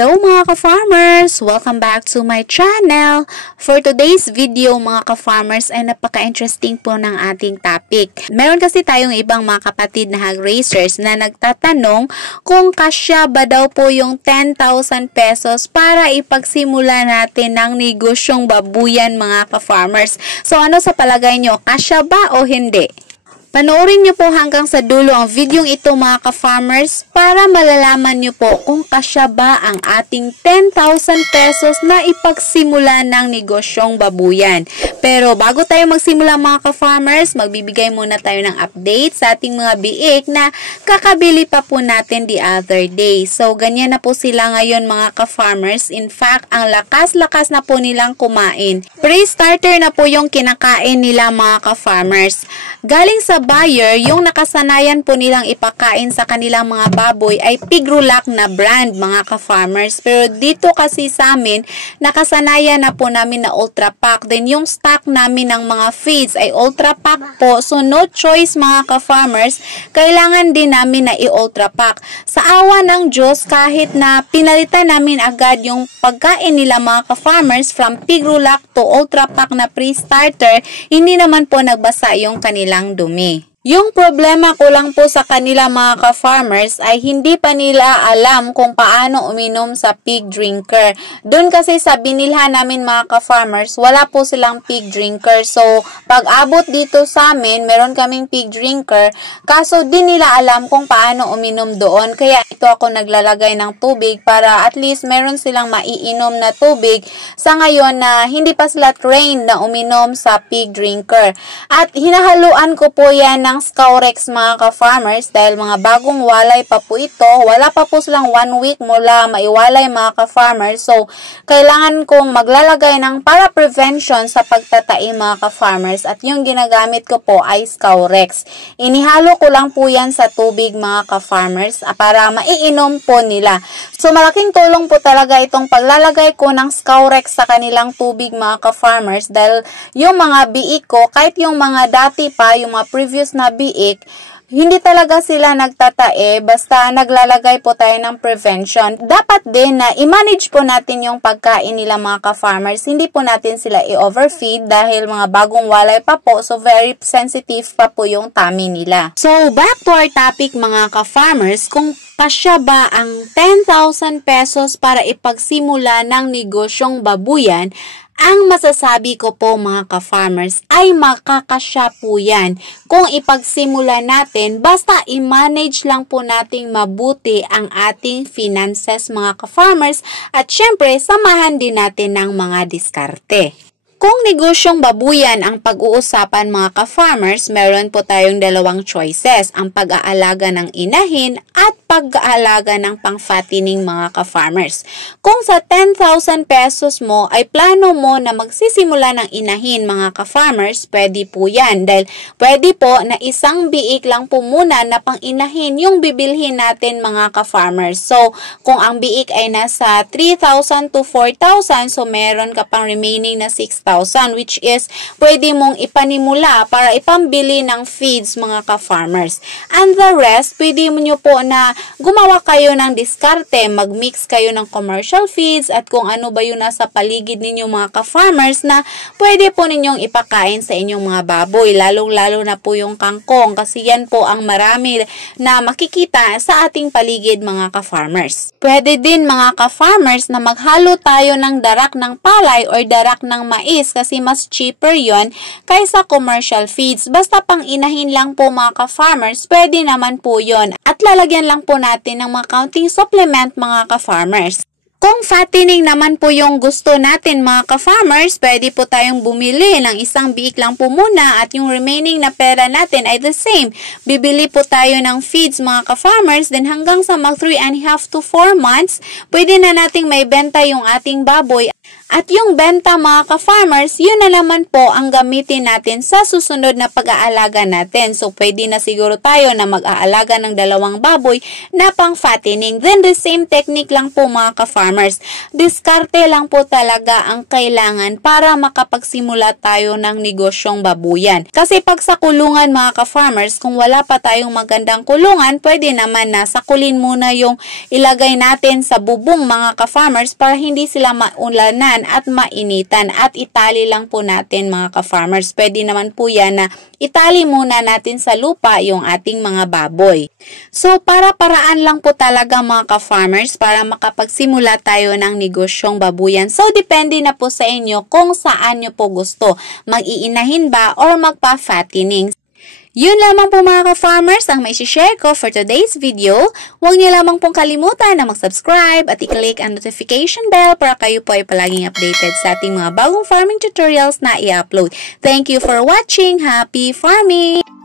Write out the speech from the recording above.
Hello mga ka-farmers! Welcome back to my channel! For today's video mga ka-farmers ay napaka-interesting po ng ating topic. Meron kasi tayong ibang mga kapatid na hog raisers na nagtatanong kung kasya ba daw po yung 10,000 pesos para ipagsimula natin ng negosyong babuyan mga ka-farmers. So ano sa palagay nyo? Kasya ba o hindi? Panoorin nyo po hanggang sa dulo ang videong ito mga ka-farmers para malalaman nyo po kung kasya ba ang ating 10,000 pesos na ipagsimula ng negosyong babuyan. Pero bago tayo magsimula mga ka-farmers, magbibigay muna tayo ng update sa ating mga biik na kakabili pa po natin the other day. So ganyan na po sila ngayon mga ka-farmers. In fact, ang lakas-lakas na po nilang kumain. Pre-starter na po yung kinakain nila mga ka-farmers. Galing sa buyer, yung nakasanayan po nilang ipakain sa kanilang mga baboy ay Pigrulac na brand mga ka-farmers. Pero dito kasi sa amin, nakasanayan na po namin na Ultra Pack. Then yung stock namin ng mga feeds ay Ultra Pack po. So no choice mga ka-farmers, kailangan din namin na i-Ultra Pack. Sa awa ng Diyos, kahit na pinalitan namin agad yung pagkain nila mga ka-farmers from Pigrulac to Ultra Pack na pre-starter, hindi naman po nagbasa yung kanilang dumi. Yung problema ko lang po sa kanila mga ka-farmers ay hindi pa nila alam kung paano uminom sa pig drinker. Doon kasi sa binilhan namin mga ka-farmers, wala po silang pig drinker. So, pag abot dito sa amin, meron kaming pig drinker. Kaso, di nila alam kung paano uminom doon. Kaya ito ako naglalagay ng tubig para at least meron silang maiinom na tubig sa ngayon na hindi pa sila trained na uminom sa pig drinker. At hinahaluan ko po yan ng Scourex mga ka-farmers dahil mga bagong walay pa po ito. Wala pa po silang 1 week mula maiwalay mga ka-farmers. So, kailangan kong maglalagay ng para prevention sa pagtatai mga ka-farmers at yung ginagamit ko po ay Scourex. Inihalo ko lang po yan sa tubig mga ka-farmers para maiinom po nila. So, malaking tulong po talaga itong paglalagay ko ng Scourex sa kanilang tubig mga ka-farmers dahil yung mga biik ko, kahit yung mga dati pa, yung mga previous na biik, hindi talaga sila nagtatae basta naglalagay po tayo ng prevention. Dapat din na i-manage po natin yung pagkain nila mga ka-farmers. Hindi po natin sila i-overfeed dahil mga bagong walay pa po, so very sensitive pa po yung tummy nila. So back to our topic mga ka-farmers, kung kasya ba ang 10,000 pesos para ipagsimula ng negosyong babuyan, ang masasabi ko po mga ka-farmers ay makakasya po yan kung ipagsimula natin basta i-manage lang po nating mabuti ang ating finances mga ka-farmers at syempre samahan din natin ng mga diskarte. Kung negosyong babuyan ang pag-uusapan mga ka-farmers, meron po tayong dalawang choices, ang pag-aalaga ng inahin at pag-aalaga ng pang-fattening mga ka-farmers. Kung sa 10,000 pesos mo ay plano mo na magsisimula ng inahin mga ka-farmers, pwede po yan. Dahil pwede po na isang biik lang po muna na pang-inahin yung bibilhin natin mga ka-farmers. So, kung ang biik ay nasa 3,000 to 4,000, so meron ka pang remaining na 6,000 which is pwede mong ipanimula para ipambili ng feeds mga ka-farmers. And the rest, pwede mo nyo po na gumawa kayo ng diskarte, mag-mix kayo ng commercial feeds at kung ano ba yung nasa paligid ninyo mga ka-farmers na pwede po ninyong ipakain sa inyong mga baboy, lalong-lalo na po yung kangkong kasi yan po ang marami na makikita sa ating paligid mga ka-farmers. Pwede din mga ka-farmers na maghalo tayo ng darak ng palay or darak ng mais kasi mas cheaper yon kaysa commercial feeds. Basta pang inahin lang po mga ka-farmers, pwede naman po yon at lalagyan lang po natin ng mga counting supplement mga ka-farmers. Kung fattening naman po yung gusto natin mga ka-farmers, pwede po tayong bumili ng isang biik lang po muna at yung remaining na pera natin ay the same. Bibili po tayo ng feeds mga ka-farmers, then hanggang sa mag 3.5 to 4 months, pwede na nating may benta yung ating baboy At yung benta mga ka-farmers, yun na naman po ang gamitin natin sa susunod na pag-aalaga natin. So, pwede na siguro tayo na mag-aalaga ng 2 baboy na pang fattening. Then, the same technique lang po mga ka-farmers. Diskarte lang po talaga ang kailangan para makapagsimula tayo ng negosyong babuyan. Kasi pag sa kulungan mga ka-farmers, kung wala pa tayong magandang kulungan, pwede naman na sakulin muna yung ilagay natin sa bubong mga ka-farmers para hindi sila maulanan at mainitan at itali lang po natin mga ka-farmers. Pwede naman po yan na itali muna natin sa lupa yung ating mga baboy. So para-paraan lang po talaga mga ka-farmers para makapagsimula tayo ng negosyong babuyan. So depende na po sa inyo kung saan nyo po gusto. Mag-iinahin ba or magpa-fattening. Yun lamang po mga ka-farmers ang may share ko for today's video. Huwag niyo lamang pong kalimutan na mag-subscribe at i-click ang notification bell para kayo po ay palaging updated sa ating mga bagong farming tutorials na i-upload. Thank you for watching! Happy farming!